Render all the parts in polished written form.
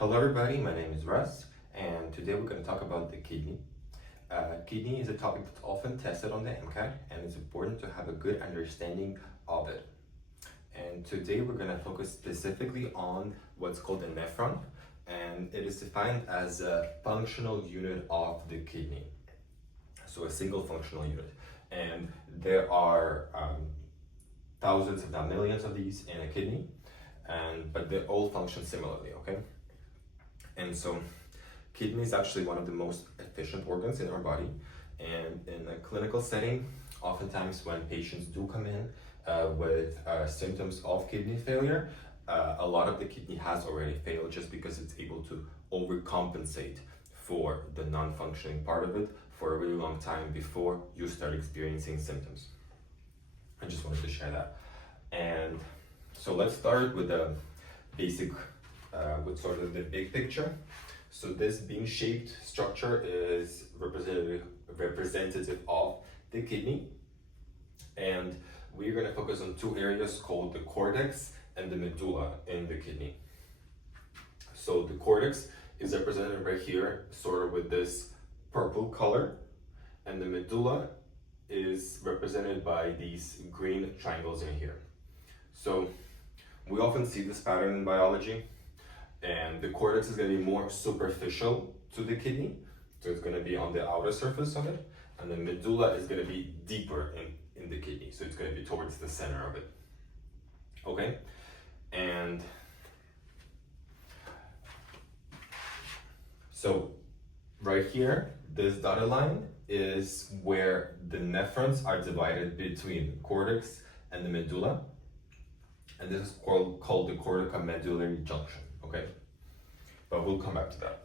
Hello everybody, my name is Russ, and today we're going to talk about the kidney. Kidney is a topic that's often tested on the MCAT, and it's important to have a good understanding of it. And today we're going to focus specifically on what's called a nephron, and it is defined as a functional unit of the kidney. So a single functional unit. And there are thousands, if not millions of these in a kidney, but they all function similarly, okay? And so kidney is actually one of the most efficient organs in our body. And in a clinical setting, oftentimes when patients do come in with symptoms of kidney failure, a lot of the kidney has already failed just because it's able to overcompensate for the non-functioning part of it for a really long time before you start experiencing symptoms. I just wanted to share that. And so let's start with the basic, with sort of the big picture. So this bean-shaped structure is representative of the kidney. And we're going to focus on two areas called the cortex and the medulla in the kidney. So the cortex is represented right here, sort of with this purple color, and the medulla is represented by these green triangles in here. So we often see this pattern in biology, and the cortex is going to be more superficial to the kidney, so it's going to be on the outer surface of it, and the medulla is going to be deeper in the kidney, so it's going to be towards the center of it. Okay, and so right here, this dotted line is where the nephrons are divided between the cortex and the medulla, and this is called the corticomedullary junction, okay? But we'll come back to that.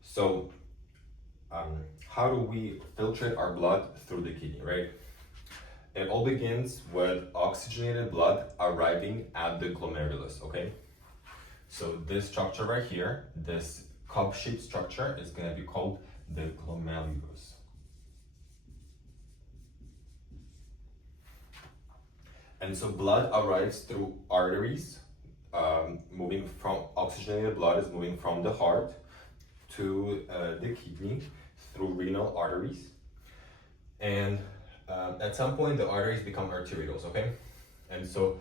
So, how do we filtrate our blood through the kidney, right? It all begins with oxygenated blood arriving at the glomerulus, okay? So this structure right here, this cup-shaped structure, is going to be called the glomerulus. And so blood arrives through arteries, moving from oxygenated blood is moving from the heart to the kidney through renal arteries. And at some point the arteries become arterioles, okay? And so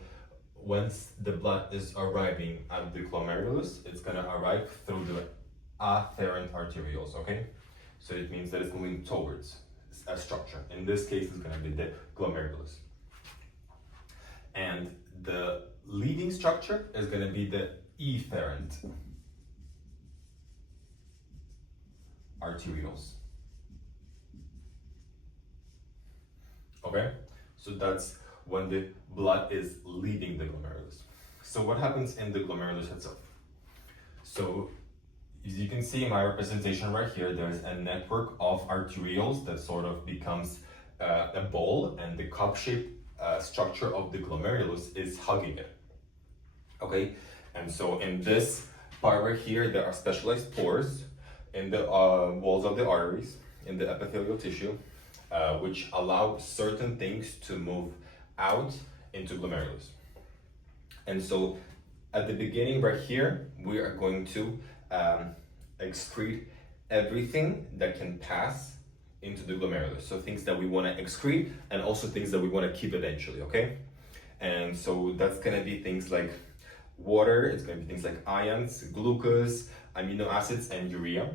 once the blood is arriving at the glomerulus, it's going to arrive through the afferent arterioles, okay? So it means that it's moving towards a structure. In this case, it's going to be the glomerulus. And the leading structure is going to be the efferent arterioles. Okay? So that's when the blood is leaving the glomerulus. So what happens in the glomerulus itself? So as you can see in my representation right here, there's a network of arterioles that sort of becomes a ball, and the cup-shaped structure of the glomerulus is hugging it. Okay, and so in this part right here, there are specialized pores in the walls of the arteries, in the epithelial tissue, which allow certain things to move out into glomerulus. And so at the beginning right here, we are going to excrete everything that can pass into the glomerulus. So things that we want to excrete, and also things that we want to keep eventually, okay? And so that's going to be things like water, it's going to be things like ions, glucose, amino acids, and urea.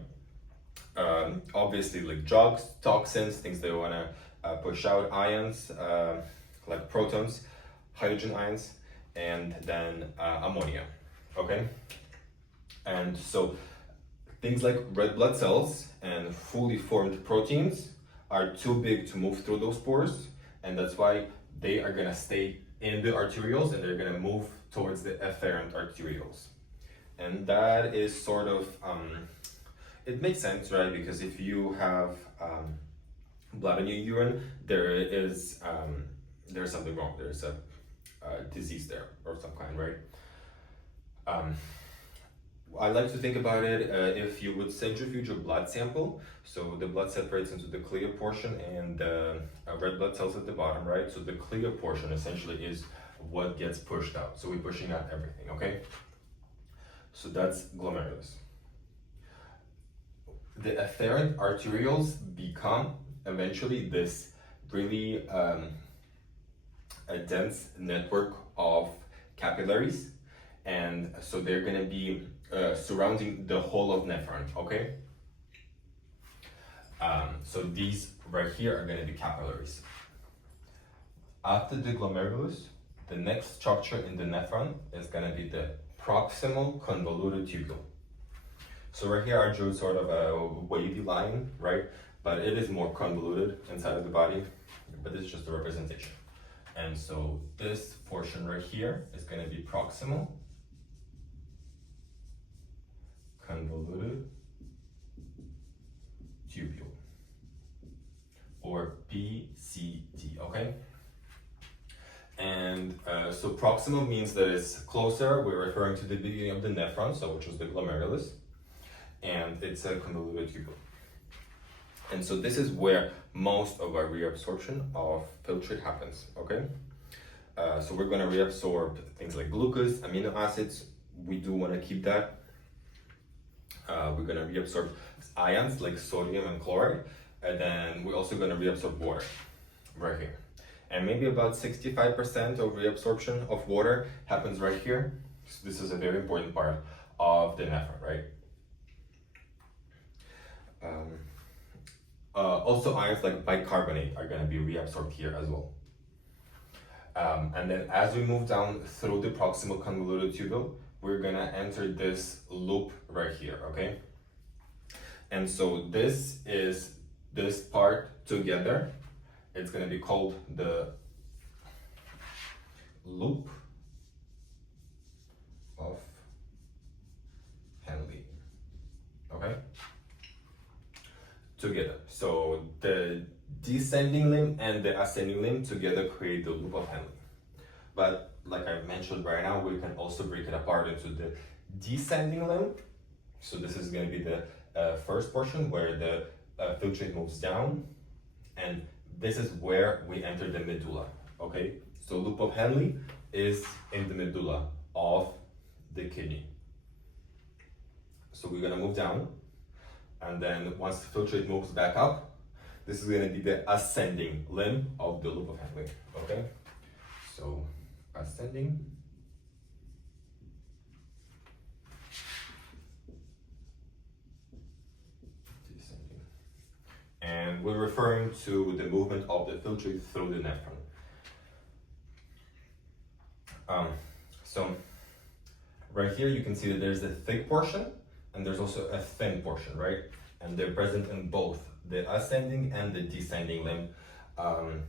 Obviously like drugs, toxins, things that we want to push out, ions, like protons, hydrogen ions, and then ammonia, okay? And so things like red blood cells and fully formed proteins are too big to move through those pores, and that's why they are going to stay in the arterioles, and they're going to move towards the efferent arterioles. And that is sort of, it makes sense, right? Because if you have blood in your urine, there's something wrong. There's a disease there or some kind, right? I like to think about it if you would centrifuge a blood sample. So the blood separates into the clear portion and red blood cells at the bottom, right? So the clear portion essentially is what gets pushed out. So we're pushing out everything, okay? So that's glomerulus. The afferent arterioles become eventually this really a dense network of capillaries, and so they're going to be surrounding the whole of nephron. Okay, so these right here are going to be capillaries. After the glomerulus, the next structure in the nephron is going to be the proximal convoluted tubule. So right here I drew sort of a wavy line, right? But it is more convoluted inside of the body, but it's just a representation. And so this portion right here is going to be proximal convoluted tubule, or PCT, okay? And so proximal means that it's closer. We're referring to the beginning of the nephron, so which was the glomerulus, and it's a convoluted tubule. And so this is where most of our reabsorption of filtrate happens, okay? So we're gonna reabsorb things like glucose, amino acids. We do wanna keep that. We're gonna reabsorb ions like sodium and chloride, and then we're also gonna reabsorb water right here. And maybe about 65% of reabsorption of water happens right here. So this is a very important part of the nephron, right? Also ions like bicarbonate are going to be reabsorbed here as well. And then as we move down through the proximal convoluted tubule, we're going to enter this loop right here, okay? And so this is this part together. It's going to be called the loop of Henle, okay? Together. So the descending limb and the ascending limb together create the loop of Henle. But like I mentioned right now, we can also break it apart into the descending limb. So this is going to be the first portion where the filtrate moves down, and this is where we enter the medulla, okay? So loop of Henle is in the medulla of the kidney. So we're gonna move down, and then once the filtrate moves back up, this is gonna be the ascending limb of the loop of Henle, okay? So ascending, descending. And we're referring to the movement of the filtrate through the nephron. So right here you can see that there's a thick portion and there's also a thin portion, right? And they're present in both the ascending and the descending limb of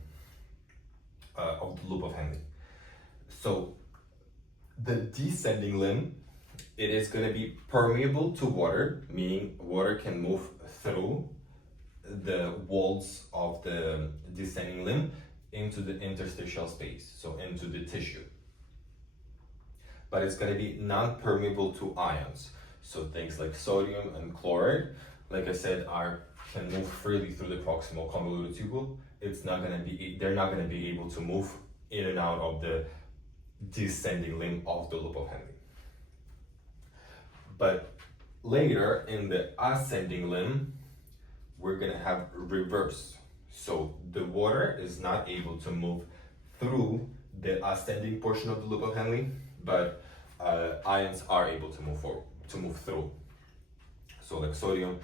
the loop of Henle. So the descending limb, it is going to be permeable to water, meaning water can move through the walls of the descending limb into the interstitial space, so into the tissue. But it's going to be non-permeable to ions. So things like sodium and chloride, like I said, can move freely through the proximal convoluted tubule. They're not going to be able to move in and out of the descending limb of the loop of Henle. But later in the ascending limb, we're going to have reverse. So the water is not able to move through the ascending portion of the loop of Henle, but ions are able to move through. So like sodium,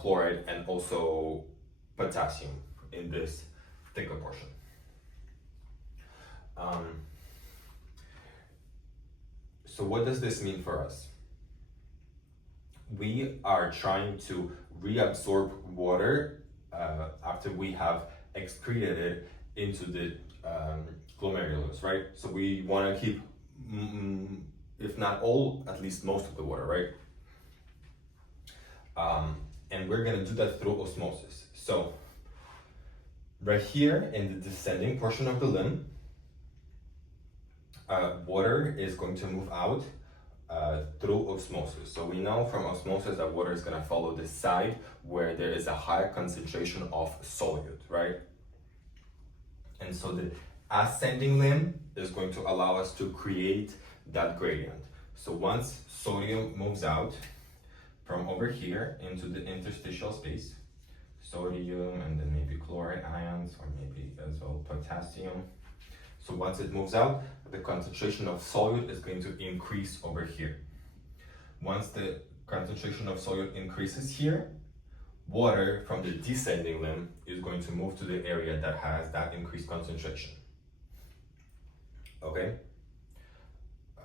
chloride, and also potassium in this thicker portion. So what does this mean for us? We are trying to reabsorb water after we have excreted it into the glomerulus, right? So we want to keep, if not all, at least most of the water, right? And we're going to do that through osmosis. So right here in the descending portion of the limb, water is going to move out through osmosis. So we know from osmosis that water is going to follow the side where there is a higher concentration of solute, right? And so the ascending limb is going to allow us to create that gradient. So once sodium moves out from over here into the interstitial space, sodium and then maybe chloride ions, or maybe as well potassium. So once it moves out, the concentration of solute is going to increase over here. Once the concentration of solute increases here, water from the descending limb is going to move to the area that has that increased concentration. Okay?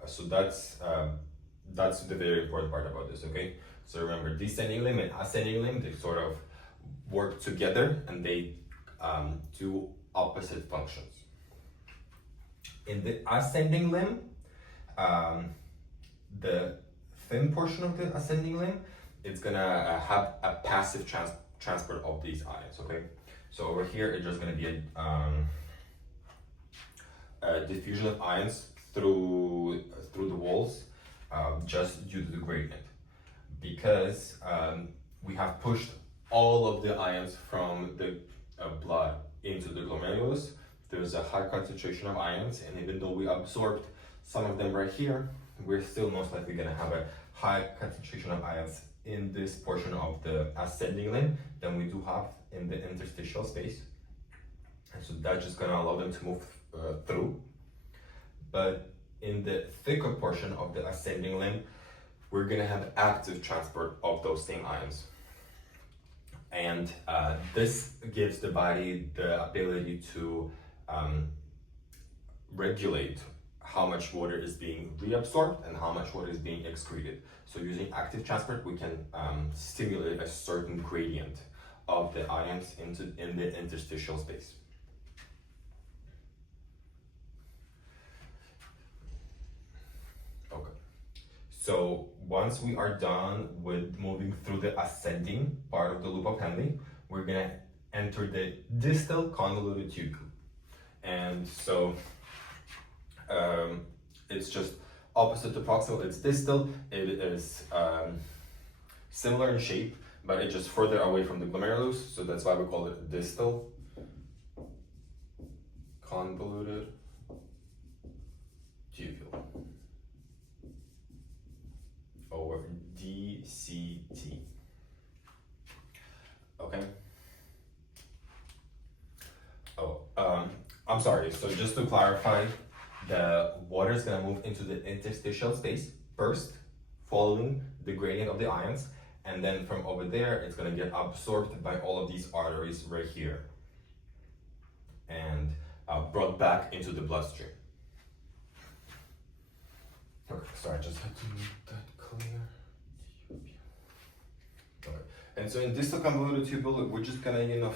So that's the very important part about this, okay? So remember, descending limb and ascending limb, they sort of work together and they do opposite functions. In the ascending limb, the thin portion of the ascending limb, it's gonna have a passive transport of these ions, okay? So over here, it's just gonna be a diffusion of ions through the walls, just due to the gradient. Because we have pushed all of the ions from the blood into the glomerulus, there's a high concentration of ions, and even though we absorbed some of them right here, we're still most likely going to have a high concentration of ions in this portion of the ascending limb than we do have in the interstitial space. And so that's just going to allow them to move through. But in the thicker portion of the ascending limb, we're going to have active transport of those same ions. And this gives the body the ability to regulate how much water is being reabsorbed and how much water is being excreted. So using active transport, we can stimulate a certain gradient of the ions in the interstitial space. Okay. So once we are done with moving through the ascending part of the loop of Henle, we're gonna enter the distal convoluted tubule. And so it's just opposite to proximal, it's distal. It is similar in shape, but it's just further away from the glomerulus, so that's why we call it distal convoluted tubule, or DCT. Okay. I'm sorry, so just to clarify, the water is going to move into the interstitial space first, following the gradient of the ions, and then from over there, it's going to get absorbed by all of these arteries right here, and brought back into the bloodstream. Okay, sorry, I just had to make that clear. Okay. And so in distal convoluted tubule, we're just gonna,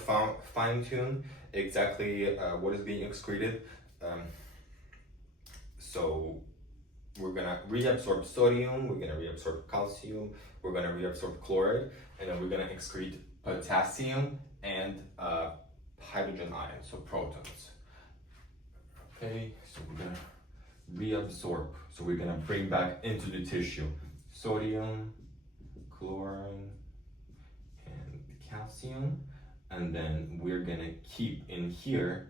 fine tune exactly what is being excreted. So we're gonna reabsorb sodium, we're gonna reabsorb calcium, we're gonna reabsorb chloride, and then we're gonna excrete potassium and hydrogen ions, so protons. Okay, so we're gonna reabsorb. So we're gonna bring back into the tissue sodium, chlorine, and calcium, and then we're gonna keep in here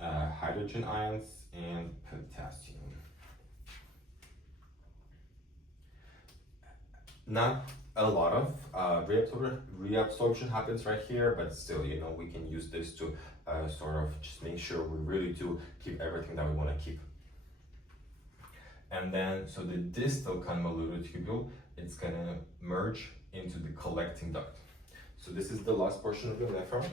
hydrogen ions and potassium. Not a lot of reabsorption happens right here, but still, we can use this to sort of just make sure we really do keep everything that we want to keep. And then, so the distal convoluted tubule, it's gonna merge into the collecting duct. So this is the last portion of the nephron,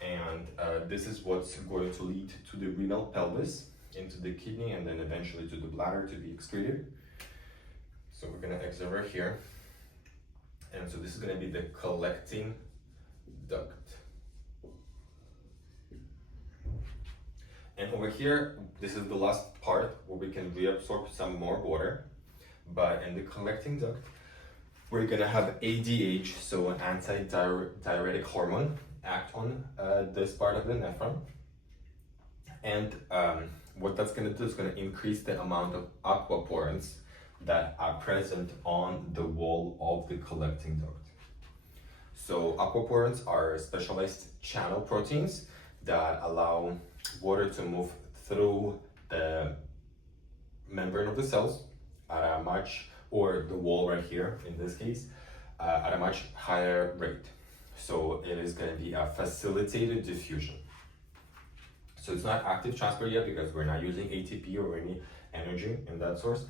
and this is what's going to lead to the renal pelvis, into the kidney, and then eventually to the bladder to be excreted. So we're gonna exit right here. And so this is gonna be the collecting duct. And over here, this is the last part where we can reabsorb some more water. But in the collecting duct, we're gonna have ADH, so an anti-diuretic hormone, act on this part of the nephron. And what that's gonna do is gonna increase the amount of aquaporins that are present on the wall of the collecting duct. So aquaporins are specialized channel proteins that allow water to move through the membrane of the cells, at a much, or the wall right here in this case, at a much higher rate. So it is going to be a facilitated diffusion. So it's not active transport yet because we're not using ATP or any energy in that source,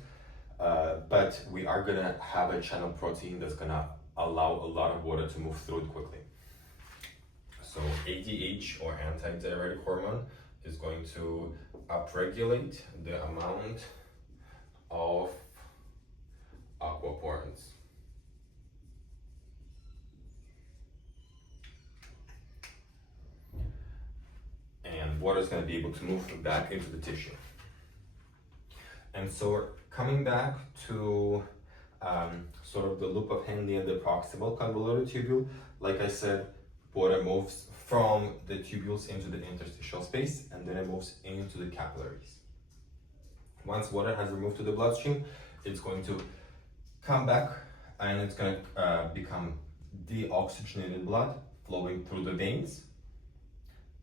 but we are going to have a channel protein that's going to allow a lot of water to move through it quickly. So ADH, or antidiuretic hormone, is going to upregulate the amount of aquaporins. And water is going to be able to move back into the tissue. And so coming back to sort of the loop of Henle and the proximal convoluted tubule, like I said, water moves from the tubules into the interstitial space, and then it moves into the capillaries. Once water has removed to the bloodstream, it's going to come back and it's going to become deoxygenated blood flowing through the veins,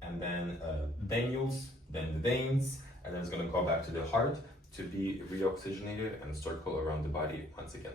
and then venules, then the veins, and then it's going to go back to the heart to be reoxygenated and circle around the body once again.